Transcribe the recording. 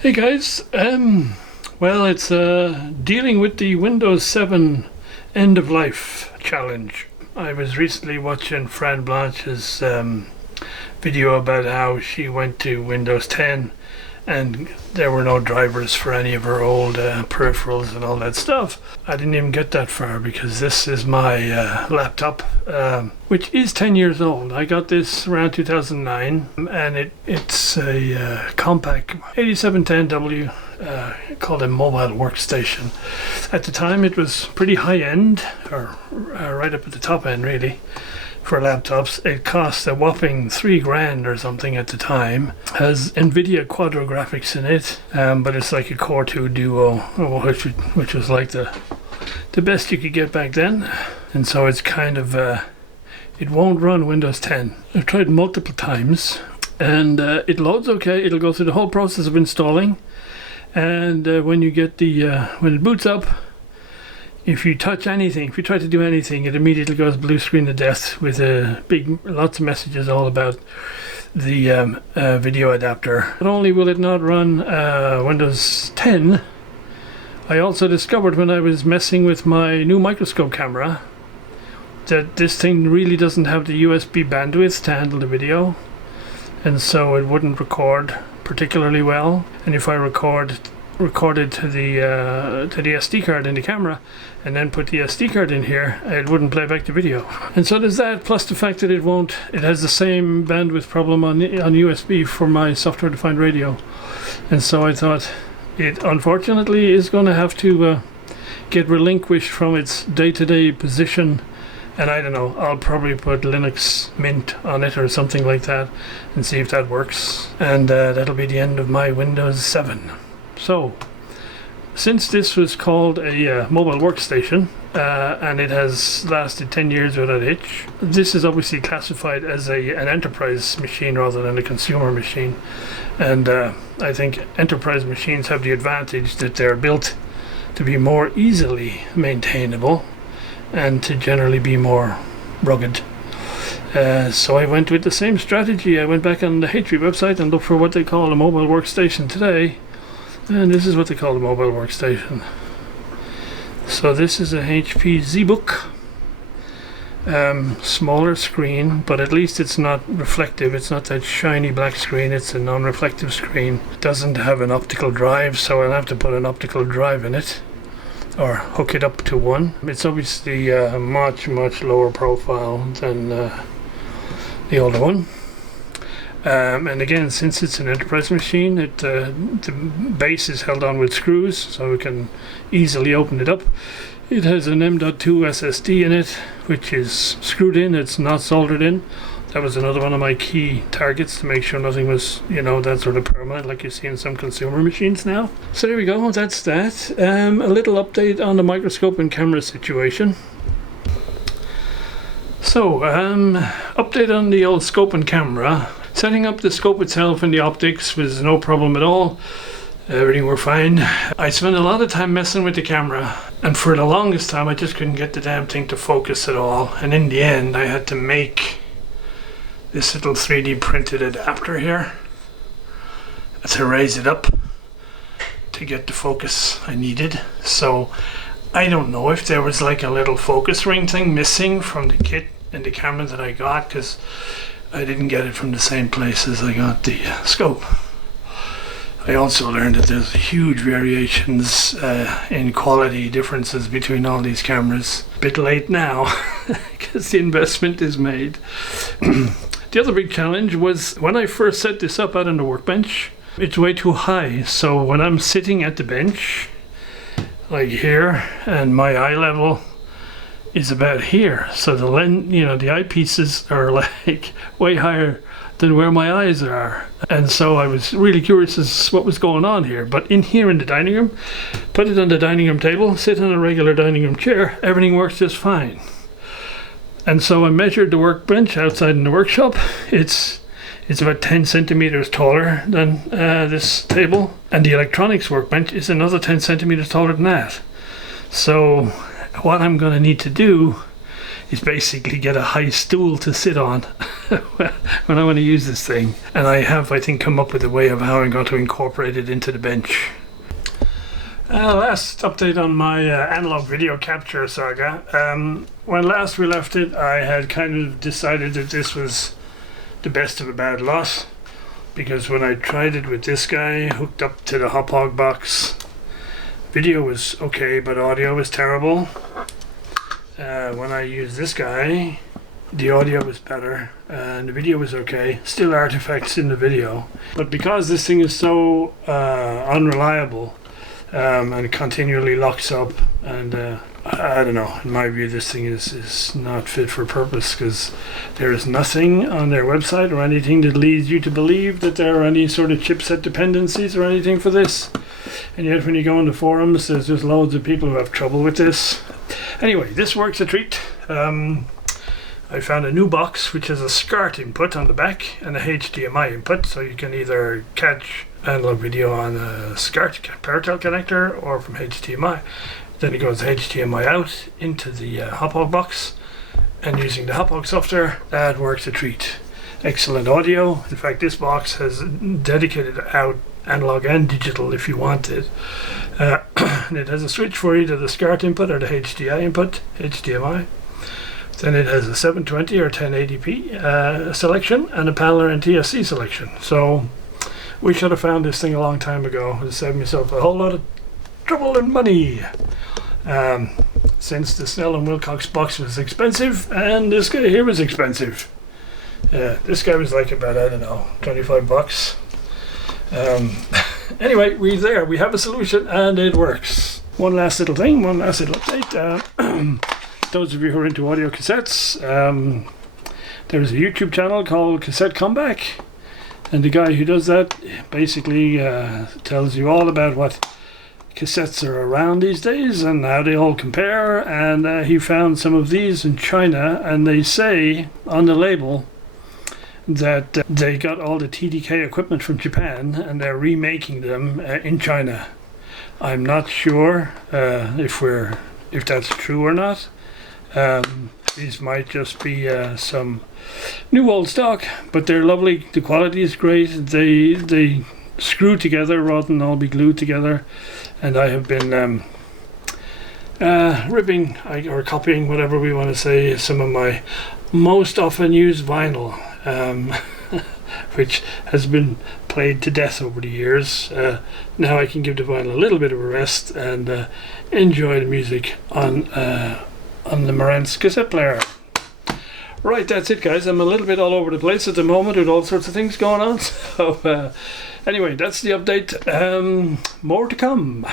Hey guys, well, it's dealing with the Windows 7 end of life challenge. I was recently watching Fran Blanche's video about how she went to Windows 10 and there were no drivers for any of her old peripherals and all that stuff. I didn't even get that far because this is my laptop, which is 10 years old. I got this around 2009 and it's a compact 8710W called a mobile workstation. At the time it was pretty high end, or right up at the top end really. For laptops, it cost a whopping $3,000 or something at the time. Has NVIDIA Quadro graphics in it, but it's like a Core 2 Duo, which was like the best you could get back then. And so it's kind of it won't run Windows 10. I've tried multiple times, and it loads okay. It'll go through the whole process of installing, and when you get when it boots up. If you touch anything, if you try to do anything, it immediately goes blue screen to death with lots of messages all about the video adapter. Not only will it not run Windows 10, I also discovered when I was messing with my new microscope camera that this thing really doesn't have the USB bandwidth to handle the video, and so it wouldn't record particularly well. And if I recorded to the SD card in the camera and then put the SD card in here, it wouldn't play back the video. And so there's that, plus the fact that it has the same bandwidth problem on USB for my software defined radio. And so I thought it unfortunately is going to have to get relinquished from its day-to-day position, and I don't know, I'll probably put Linux Mint on it or something like that and see if that works, and that'll be the end of my Windows 7. So, since this was called a mobile workstation and it has lasted 10 years without a hitch, this is obviously classified as an enterprise machine rather than a consumer machine. And I think enterprise machines have the advantage that they're built to be more easily maintainable and to generally be more rugged. So I went with the same strategy. I went back on the HP website and looked for what they call a mobile workstation today. And this is what they call the mobile workstation. So this is a HP ZBook. Smaller screen, but at least it's not reflective. It's not that shiny black screen. It's a non-reflective screen. It doesn't have an optical drive, so I'll have to put an optical drive in it or hook it up to one. It's obviously much lower profile than the older one. And again, since it's an enterprise machine, the base is held on with screws, so we can easily open it up. It has an M.2 SSD in it, which is screwed in, it's not soldered in. That was another one of my key targets, to make sure nothing was, that sort of permanent like you see in some consumer machines now. So there we go, that's that. A little update on the microscope and camera situation. So, update on the old scope and camera. Setting up the scope itself and the optics was no problem at all. Everything were fine. I spent a lot of time messing with the camera, and for the longest time I just couldn't get the damn thing to focus at all. And in the end I had to make this little 3D printed adapter here to raise it up to get the focus I needed. So I don't know if there was like a little focus ring thing missing from the kit and the camera that I got, because I didn't get it from the same place as I got the scope. I also learned that there's huge variations in quality differences between all these cameras. A bit late now, because the investment is made. The other big challenge was when I first set this up out on the workbench, it's way too high. So when I'm sitting at the bench, like here, and my eye level is about here, so the the eyepieces are like way higher than where my eyes are, and so I was really curious as to what was going on here. But in here in the dining room, put it on the dining room table, sit on a regular dining room chair, everything works just fine. And so I measured the workbench outside in the workshop. It's about 10 centimeters taller than this table, and the electronics workbench is another 10 centimeters taller than that. So what I'm going to need to do is basically get a high stool to sit on when I want to use this thing. And I have, I think, come up with a way of how I'm going to incorporate it into the bench. Last update on my analog video capture saga. When last we left it, I had kind of decided that this was the best of a bad lot, because when I tried it with this guy hooked up to the Hauppauge box, video was okay, but audio was terrible. When I used this guy, the audio was better and the video was okay. Still artifacts in the video, but because this thing is so unreliable, and it continually locks up, and I don't know, in my view this thing is not fit for purpose, because there is nothing on their website or anything that leads you to believe that there are any sort of chipset dependencies or anything for this. And yet when you go on the forums, there's just loads of people who have trouble with this. Anyway, this works a treat. I found a new box which has a SCART input on the back and a HDMI input, so you can either catch analog video on a SCART Paratel connector or from HDMI. Then it goes HDMI out into the Hauppauge box, and using the Hauppauge software, that works a treat. Excellent audio. In fact, this box has dedicated out analog and digital if you want it. And it has a switch for either the SCART input or the HDI input, HDMI. Then it has a 720 or 1080p selection and a Paneler NTSC selection. So we should have found this thing a long time ago. It saved myself a whole lot of trouble and money. Since the Snell and Wilcox box was expensive and this guy here was expensive. This guy was like about, I don't know, 25 bucks. Anyway, we have a solution and it works. One last little thing, one last little update. Those of you who are into audio cassettes, there's a YouTube channel called Cassette Comeback, and the guy who does that basically tells you all about what cassettes are around these days and how they all compare. And he found some of these in China, and they say on the label that they got all the TDK equipment from Japan and they're remaking them in China. I'm not sure if that's true or not. These might just be some new old stock, but they're lovely. The quality is great. They screw together rather than all be glued together. And I have been ripping or copying, whatever we want to say, some of my most often used vinyl, which has been played to death over the years. Now I can give the vinyl a little bit of a rest and enjoy the music on the Marantz cassette player. Right, that's it, guys. I'm a little bit all over the place at the moment with all sorts of things going on. So anyway, that's the update. More to come.